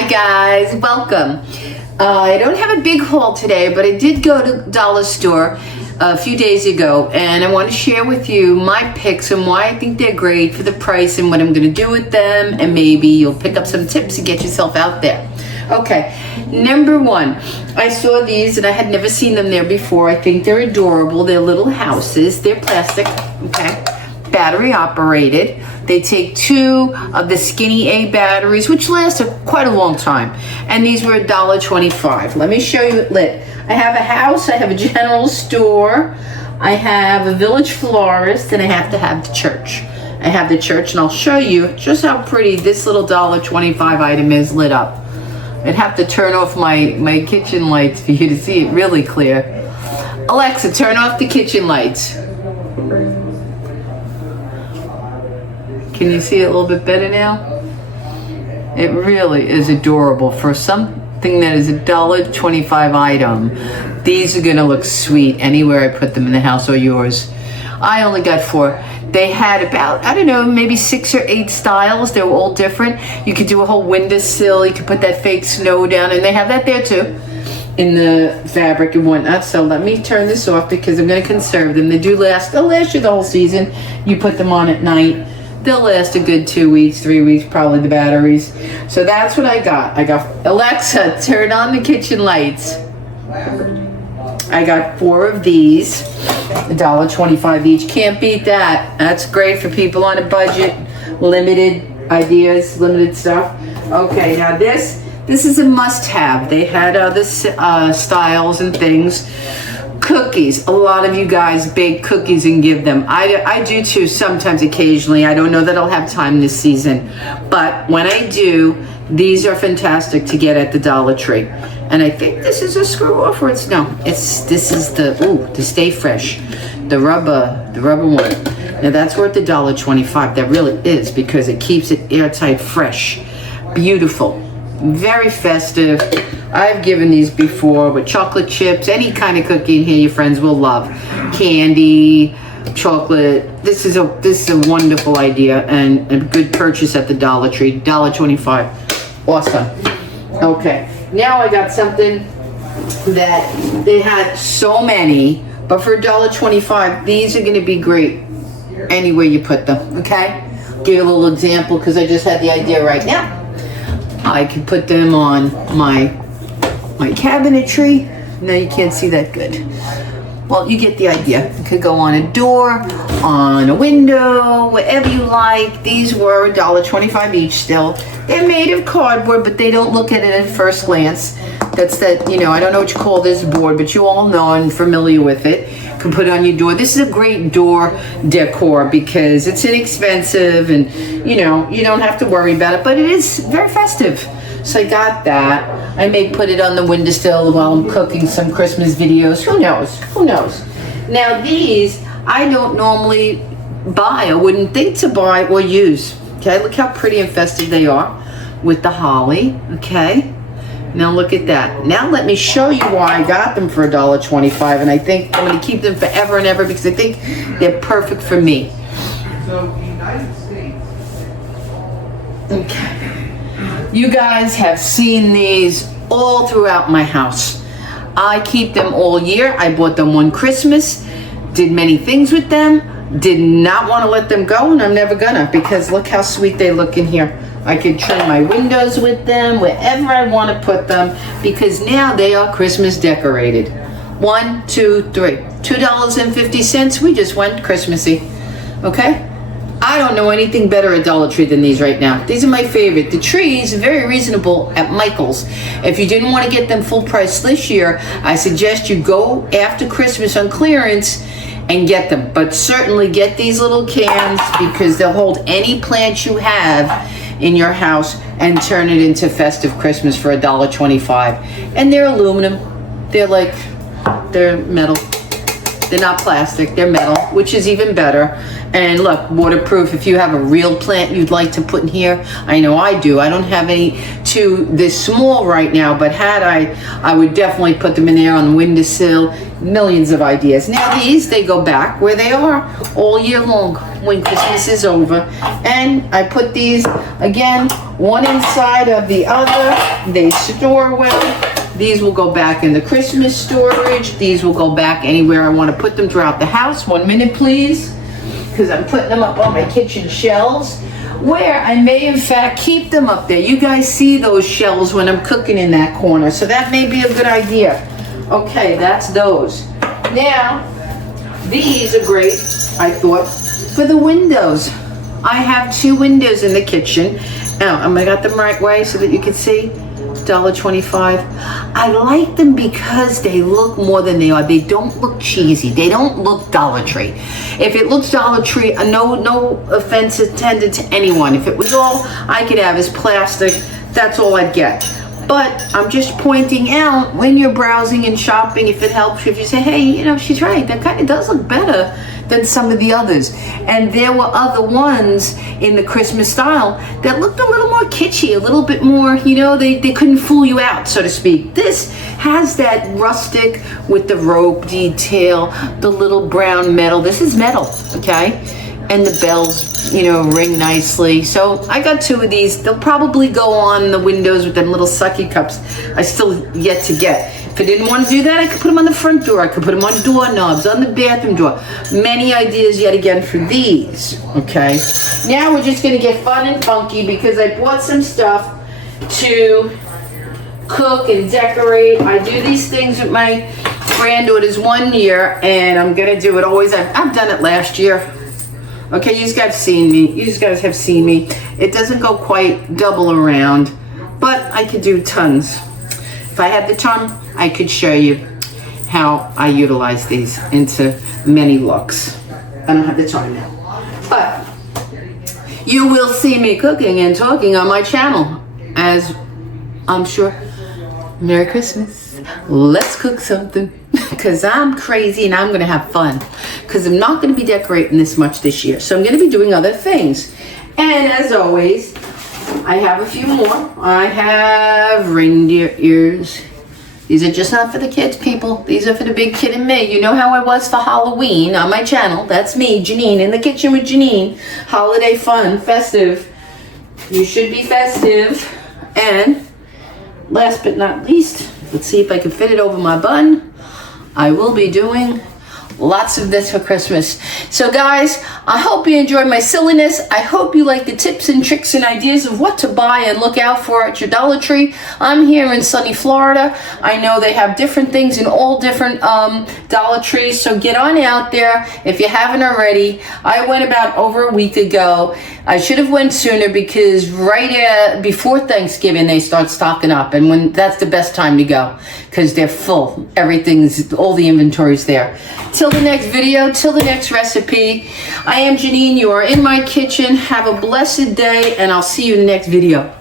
Hi guys, welcome. I don't have a big haul today, but I did go to Dollar Store a few days ago, and I want to share with you my picks and why I think they're great for the price and what I'm going to do with them, and maybe you'll pick up some tips to get yourself out there. Okay, number one, I saw these and I had never seen them there before. I think they're adorable. They're little houses. They're plastic, okay, battery operated. They take 2 of the skinny A batteries, which last quite a long time. And these were $1.25. Let me show you it lit. I have a house, I have a general store, I have a village florist, and I have to have the church. I have the church, and I'll show you just how pretty this little $1.25 item is lit up. I'd have to turn off my kitchen lights for you to see it really clear. Alexa, turn off the kitchen lights. Can you see it a little bit better now? It really is adorable for something that is a $1.25 item. These are gonna look sweet anywhere I put them in the house or yours. I only got 4. They had about, I don't know, maybe 6 or 8 styles. They were all different. You could do a whole windowsill. You could put that fake snow down, and they have that there too, in the fabric and whatnot. So let me turn this off because I'm gonna conserve them. They do last, they'll last you the whole season. You put them on at night. They'll last a good 2 weeks, 3 weeks, probably the batteries. So that's what I got. I got, Alexa, turn on the kitchen lights. I got 4 of these, $1.25 each. Can't beat that. That's great for people on a budget, limited ideas, limited stuff. Okay, now this is a must-have. They had other styles and things. Cookies. A lot of you guys bake cookies and give them. I do too sometimes, occasionally. I don't know that I'll have time this season, but when I do, these are fantastic to get at the Dollar Tree. And I think this is a screw off, or this is the Stay Fresh, the rubber one. Now that's worth $1.25. That really is, because it keeps it airtight, fresh, beautiful, very festive. I've given these before with chocolate chips, any kind of cookie in here your friends will love. Candy, chocolate. This is a wonderful idea and a good purchase at the Dollar Tree. $1.25. Awesome. Okay, now I got something that they had so many, but for $1.25, these are going to be great anywhere you put them. Okay, give you a little example because I just had the idea right now. I could put them on my cabinetry. No, you can't see that good. Well, you get the idea. It could go on a door, on a window, wherever you like. These were $1.25 each still. They're made of cardboard, but they don't look at it at first glance. That's that, I don't know what you call this board, but you all know and familiar with it. You can put it on your door. This is a great door decor because it's inexpensive and, you don't have to worry about it, but it is very festive. So I got that. I may put it on the windowsill while I'm cooking some Christmas videos. Who knows? Now these, I don't normally buy. I wouldn't think to buy or use. Okay, look how pretty and festive they are with the holly. Okay, now look at that. Now let me show you why I got them for $1.25, and I think I'm going to keep them forever and ever because I think they're perfect for me. So, United States. Okay. You guys have seen these all throughout my house. I keep them all year. I bought them one Christmas, did many things with them, did not want to let them go, and I'm never gonna, because look how sweet they look in here. I could trim my windows with them, wherever I want to put them, because now they are Christmas decorated. 1, 2, 3. $2.50. We just went Christmassy. Okay? I don't know anything better at Dollar Tree than these right now. These are my favorite. The trees are very reasonable at Michael's. If you didn't want to get them full price this year, I suggest you go after Christmas on clearance and get them. But certainly get these little cans because they'll hold any plant you have in your house and turn it into festive Christmas for $1.25. And they're aluminum. They're metal. They're not plastic, they're metal, which is even better. And look, waterproof. If you have a real plant you'd like to put in here, I know I do. I don't have any too this small right now, but had I would definitely put them in there on the windowsill. Millions of ideas. Now these, they go back where they are all year long when Christmas is over. And I put these, again, one inside of the other. They store well. These will go back in the Christmas storage. These will go back anywhere I want to put them throughout the house. 1 minute, please. Because I'm putting them up on my kitchen shelves, where I may in fact keep them up there. You guys see those shelves when I'm cooking in that corner, so that may be a good idea. Okay, that's those. Now, these are great, I thought, for the windows. I have 2 windows in the kitchen. Now, I got them right way so that you can see. $1.25. I like them because they look more than they are. They don't look cheesy. They don't look Dollar Tree. If it looks Dollar Tree, no offense intended to anyone. If it was all I could have is plastic, that's all I'd get. But I'm just pointing out, when you're browsing and shopping, if it helps you, if you say, hey, you know, she's right, that kind of does look better than some of the others. And there were other ones in the Christmas style that looked a little more kitschy, a little bit more, you know, they couldn't fool you out, so to speak. This has that rustic with the rope detail, the little brown metal. This is metal, okay? And the bells, you know, ring nicely. So I got 2 of these. They'll probably go on the windows with them little sucky cups I still yet to get. If I didn't want to do that, I could put them on the front door. I could put them on doorknobs, on the bathroom door. Many ideas yet again for these, okay? Now we're just gonna get fun and funky because I bought some stuff to cook and decorate. I do these things with my granddaughter's 1 year, and I'm gonna do it always. I've done it last year. Okay, you guys have seen me. You guys have seen me. It doesn't go quite double around, but I could do tons. If I had the time, I could show you how I utilize these into many looks. I don't have the time now. But you will see me cooking and talking on my channel, as I'm sure. Merry Christmas. Let's cook something. Because I'm crazy and I'm going to have fun. Because I'm not going to be decorating this much this year. So I'm going to be doing other things. And as always, I have a few more. I have reindeer ears. These are just not for the kids, people. These are for the big kid and me. You know how I was for Halloween on my channel. That's me, Janine, in the kitchen with Janine. Holiday fun, festive. You should be festive. And last but not least, let's see if I can fit it over my bun. I will be doing lots of this for Christmas. So guys, I hope you enjoyed my silliness. I hope you like the tips and tricks and ideas of what to buy and look out for at your Dollar Tree. I'm here in sunny Florida. I know they have different things in all different Dollar Trees, so get on out there if you haven't already. I went about over a week ago. I should have went sooner because right before Thanksgiving they start stocking up, and when that's the best time to go because they're full. Everything's, all the inventory's there. Till the next video, till the next recipe, I am Janine. You are in my kitchen. Have a blessed day, and I'll see you in the next video.